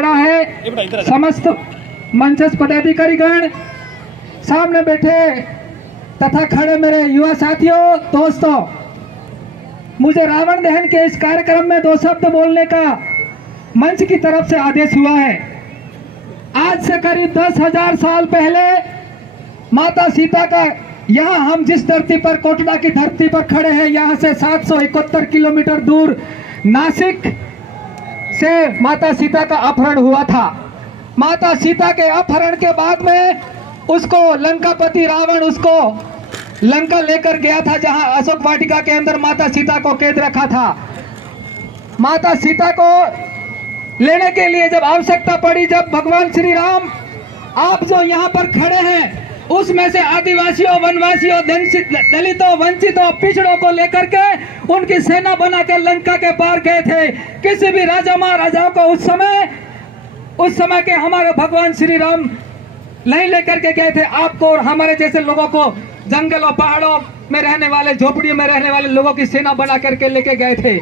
पड़ा है। समस्त मंचस्थ पदाधिकारीगण, सामने बैठे तथा खड़े मेरे युवा साथियों, दोस्तों, मुझे रावण दहन के इस कार्यक्रम में 2 शब्द बोलने का मंच की तरफ से आदेश हुआ है। आज से करीब 10,000 साल पहले माता सीता का, यहाँ हम जिस धरती पर, कोटड़ा की धरती पर खड़े हैं, यहाँ से 771 किलोमीटर दूर नासिक से माता सीता का अपहरण हुआ था। माता सीता के अपहरण के बाद में उसको लंकापति रावण उसको लंका लेकर गया था, जहां अशोक वाटिका के अंदर माता सीता को कैद रखा था। माता सीता को लेने के लिए जब आवश्यकता पड़ी, जब भगवान श्री राम, आप जो यहाँ पर खड़े हैं, उसमें से आदिवासियों, वनवासियों, दलितों, वंचितों, पिछड़ों को लेकर के उनकी सेना बना के लंका के पार गए थे। किसी भी राजा महाराजाओं को उस समय के हमारे भगवान श्री राम नहीं लेकर के गए थे। आपको और हमारे जैसे लोगों को जंगलों, पहाड़ों में रहने वाले, झोपड़ियों में रहने वाले लोगों की सेना बना करके लेके गए थे,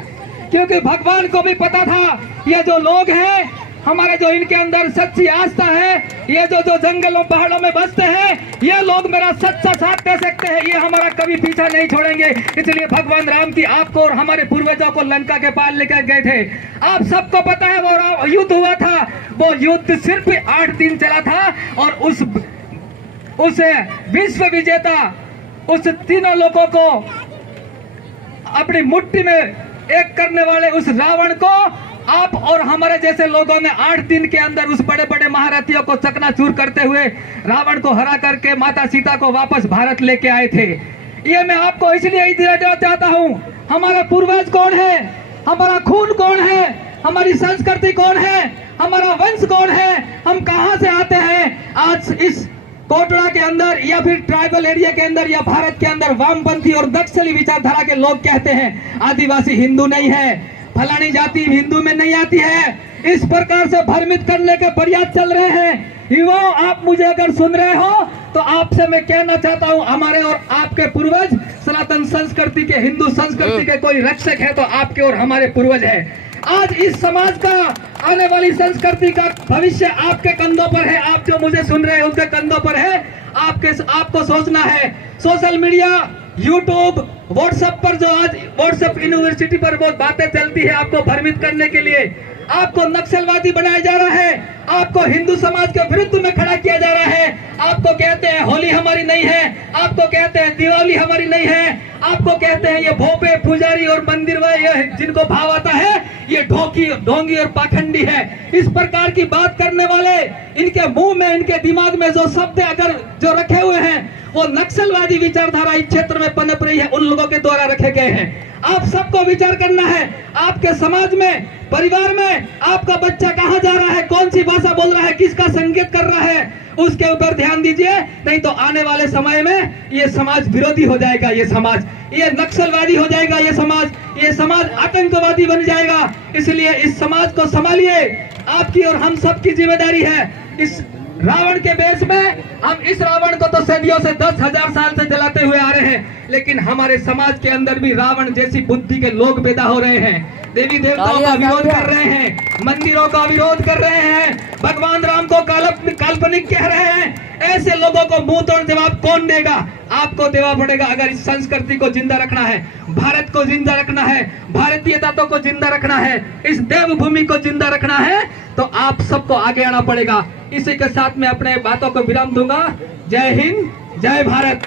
क्योंकि भगवान को भी पता था ये जो लोग हैं हमारे, जो इनके अंदर सच्ची आस्था है, ये जो जंगलों पहाड़ों में बसते हैं, ये लोग मेरा सच्चा साथ दे सकते हैं, ये हमारा कभी पीछा नहीं छोड़ेंगे। इसलिए भगवान राम की आपको और हमारे पूर्वजों को लंका के पार लेकर गए थे। आप सबको पता है वो युद्ध हुआ था, वो युद्ध सिर्फ 8 दिन चला था, और उस विश्व विजेता, उस तीनों लोगों को अपनी मुट्ठी में एक करने वाले उस रावण को आप और हमारे जैसे लोगों ने 8 दिन के अंदर उस बड़े बड़े महारथियों को चकनाचूर करते हुए रावण को हरा करके माता सीता को वापस भारत लेके आए थे। ये मैं आपको इसलिए देना चाहता हूँ, हमारा पूर्वज कौन है, हमारा खून कौन है, हमारी संस्कृति कौन है, हमारा वंश कौन है, हम कहाँ से आते हैं। आज इस कोटड़ा के अंदर या फिर ट्राइबल एरिया के अंदर या भारत के अंदर वामपंथी और नक्सली विचारधारा के लोग कहते हैं आदिवासी हिंदू नहीं है, फलानी जाति हिंदू में नहीं आती है। इस प्रकार से भ्रमित करने के प्रयास चल रहे हैं। युवाओं, आप मुझे अगर सुन रहे हो तो आपसे मैं कहना चाहता हूं, हमारे और आपके पूर्वज सनातन संस्कृति के, हिंदू संस्कृति के कोई रक्षक है तो आपके और हमारे पूर्वज है। आज इस समाज का, आने वाली संस्कृति का भविष्य आपके कंधों पर है। आप जो मुझे सुन रहे हैं उनके कंधों पर है। आपको सोचना है। सोशल मीडिया, यूट्यूब, व्हाट्सएप पर, जो आज व्हाट्सएप यूनिवर्सिटी पर बहुत बातें चलती है आपको भ्रमित करने के लिए, आपको नक्सलवादी बनाया जा रहा है, आपको हिंदू समाज के विरुद्ध में खड़ा किया जा रहा है। आपको कहते हैं होली हमारी नहीं है, आपको कहते हैं दिवाली हमारी नहीं है, आपको कहते हैं ये भोपे, पुजारी और मंदिर वाले जिनको भाव आता है ये ढोंगी और पाखंडी है। इस प्रकार की बात करने वाले, इनके मुंह में, इनके दिमाग में जो शब्द अगर जो रखे हुए हैं वो नक्सलवादी विचारधारा इस क्षेत्र में पनप रही है, उन लोगों के द्वारा रखे गए हैं। आप सबको विचार करना है। आपके समाज में, परिवार में आपका बच्चा कहाँ जा रहा है, कौन सी भाषा बोल रहा है, किसका संगीत कर रहा है, उसके ऊपर ध्यान दीजिए। नहीं तो आने वाले समय में ये समाज विरोधी हो जाएगा, ये नक्सलवादी हो जाएगा, ये समाज आतंकवादी बन जाएगा। इसलिए इस समाज को संभालिए, आपकी और हम सबकी जिम्मेदारी है। इस रावण के बेस में, हम इस रावण को तो सदियों से 10,000 साल से जलाते हुए आ रहे हैं, लेकिन हमारे समाज के अंदर भी रावण जैसी बुद्धि के लोग पैदा हो रहे हैं। देवी देवताओं का विरोध कर रहे हैं, मंदिरों का विरोध कर रहे हैं, भगवान राम को काल्पनिक कह रहे हैं। ऐसे लोगों को मुंह तोड़ जवाब कौन देगा? आपको देना पड़ेगा। अगर इस संस्कृति को जिंदा रखना है, भारत को जिंदा रखना है, भारतीय तत्वों को जिंदा रखना है, इस देवभूमि को जिंदा रखना है, तो आप सबको आगे आना पड़ेगा। इसी के साथ मैं अपने बातों को विराम दूंगा। जय हिंद, जय भारत।